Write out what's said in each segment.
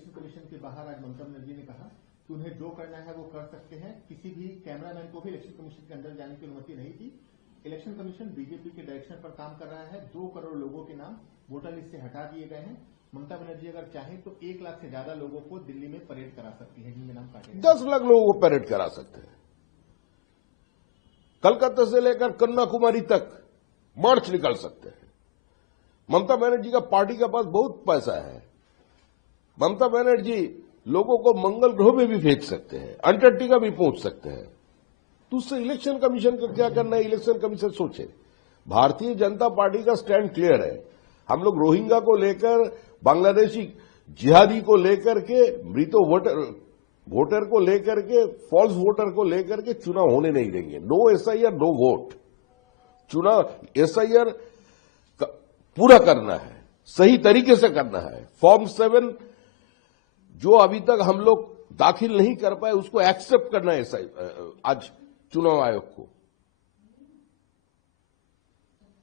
Election commission के बाहर आज ममता बनर्जी ने कहा कि उन्हें जो करना है वो कर सकते हैं, किसी भी कैमरामैन को भी इलेक्शन कमीशन के अंदर जाने की अनुमति नहीं थी। इलेक्शन कमीशन बीजेपी के डायरेक्शन पर काम कर रहा है। 2 करोड़ लोगों के नाम वोटर लिस्ट से हटा दिए गए हैं। ममता बनर्जी अगर चाहें तो 1 लाख से ज्यादा लोगों को दिल्ली में परेड करा सकती है, जिनके नाम काटे। 10 लाख लोगों को परेड करा सकते हैं। कलकत्ता से लेकर कन्याकुमारी तक मार्च निकाल सकते हैं। ममता बनर्जी का पार्टी के पास बहुत पैसा है। ममता बनर्जी लोगों को मंगल ग्रह में भी भेज सकते हैं, अंटार्कटिका भी पहुंच सकते हैं। तो उससे इलेक्शन कमीशन को क्या करना है, इलेक्शन कमीशन सोचे। भारतीय जनता पार्टी का स्टैंड क्लियर है। हम लोग रोहिंग्या को लेकर, बांग्लादेशी जिहादी को लेकर के, मृतो वोटर को लेकर के, फॉल्स वोटर को लेकर के चुनाव होने नहीं देंगे। No SIR no vote. चुनाव एसआईआर पूरा करना है, सही तरीके से करना है। फॉर्म 7 जो अभी तक हम लोग दाखिल नहीं कर पाए उसको एक्सेप्ट करना है आज चुनाव आयोग को।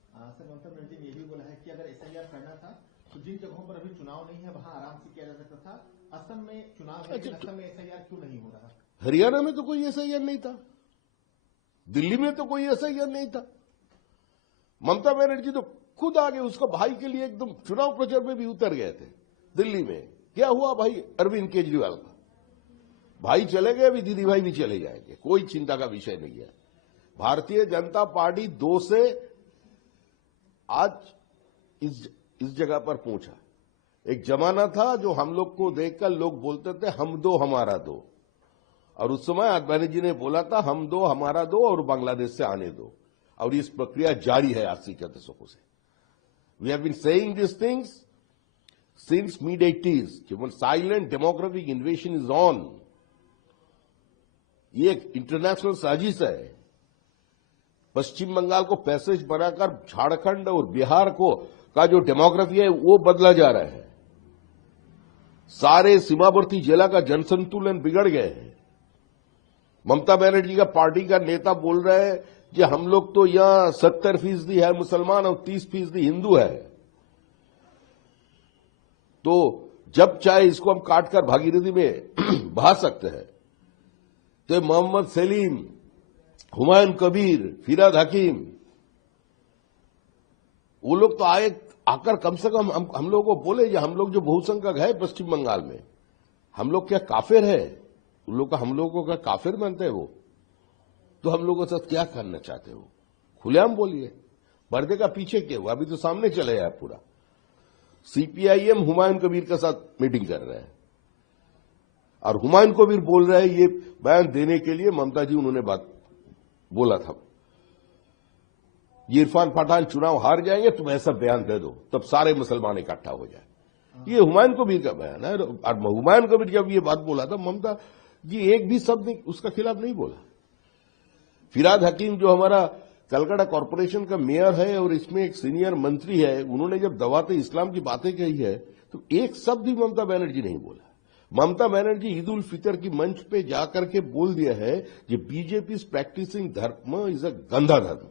सर, ममता बनर्जी ने यह भी बोला है कि अगर एसआईआर करना था तो जिन जगहों पर अभी चुनाव नहीं है वहां आराम से किया जा सकता था। असम में चुनाव है, असम में एसआईआर क्यों नहीं हो रहा? हरियाणा में तो कोई एसआईआर नहीं था, दिल्ली में तो कोई एसआईआर नहीं था। ममता बनर्जी तो खुद आगे उसका भाई के लिए एकदम चुनाव प्रचार में भी उतर गए थे। दिल्ली में क्या हुआ भाई अरविंद केजरीवाल का? भाई चले गए, अभी दीदी भाई भी चले जाएंगे, कोई चिंता का विषय नहीं है। भारतीय जनता पार्टी 2 से आज इस जगह पर पहुंचा। एक जमाना था जो हम लोग को देखकर लोग बोलते थे हम दो हमारा दो, और उस समय आडवाणी जी ने बोला था हम दो हमारा दो और बांग्लादेश से आने दो, और इस प्रक्रिया जारी है आज के दशकों से। We have been saying this things since mid-80s। when silent demographic invasion is on, ये एक इंटरनेशनल साजिश है। पश्चिम बंगाल को पैसेज बनाकर झारखंड और बिहार को का जो डेमोग्राफी है वो बदला जा रहा है। सारे सीमावर्ती जिला का जनसंतुलन बिगड़ गए हैं। ममता बनर्जी का पार्टी का नेता बोल रहे हैं कि हम लोग तो यहां 70% है मुसलमान और 30% हिंदू है, तो जब चाहे इसको हम काटकर भागीरथी में बहा सकते हैं। तो मोहम्मद सलीम, हुमायूं कबीर, फिराद हकीम, वो लोग तो आकर कम से कम हम लोगों को बोले कि हम लोग जो बहुसंख्यक है पश्चिम बंगाल में, हम लोग क्या काफिर है? उन लोग का हम लोगों को क्या काफिर मानते हैं वो? तो हम लोगों के साथ क्या करना चाहते हो? खुलेआम बोलिए, पर्दे का पीछे क्या हुआ? अभी तो सामने चले आया पूरा। सीपीआईएम हुमायूं कबीर के साथ मीटिंग कर रहे हैं, और हुमायूं कबीर बोल रहे हैं ये बयान देने के लिए ममता जी उन्होंने बात बोला था, ये इरफान पठान चुनाव हार जाएंगे तुम ऐसा बयान दे दो तब सारे मुसलमान इकट्ठा हो जाए। ये हुमायूं कबीर का बयान है। और हुमायूं कबीर जब ये बात बोला था ममता जी एक भी शब्द उसका खिलाफ नहीं बोला। फिराद हकीम जो हमारा कलकत्ता कॉरपोरेशन का मेयर है और इसमें एक सीनियर मंत्री है, उन्होंने जब दवाते इस्लाम की बातें कही है तो एक शब्द भी ममता बनर्जी नहीं बोला। ममता बनर्जी ईद उल फितर की मंच पे जाकर के बोल दिया है कि बीजेपी इज प्रैक्टिसिंग धर्म इज अ गंदा धर्म।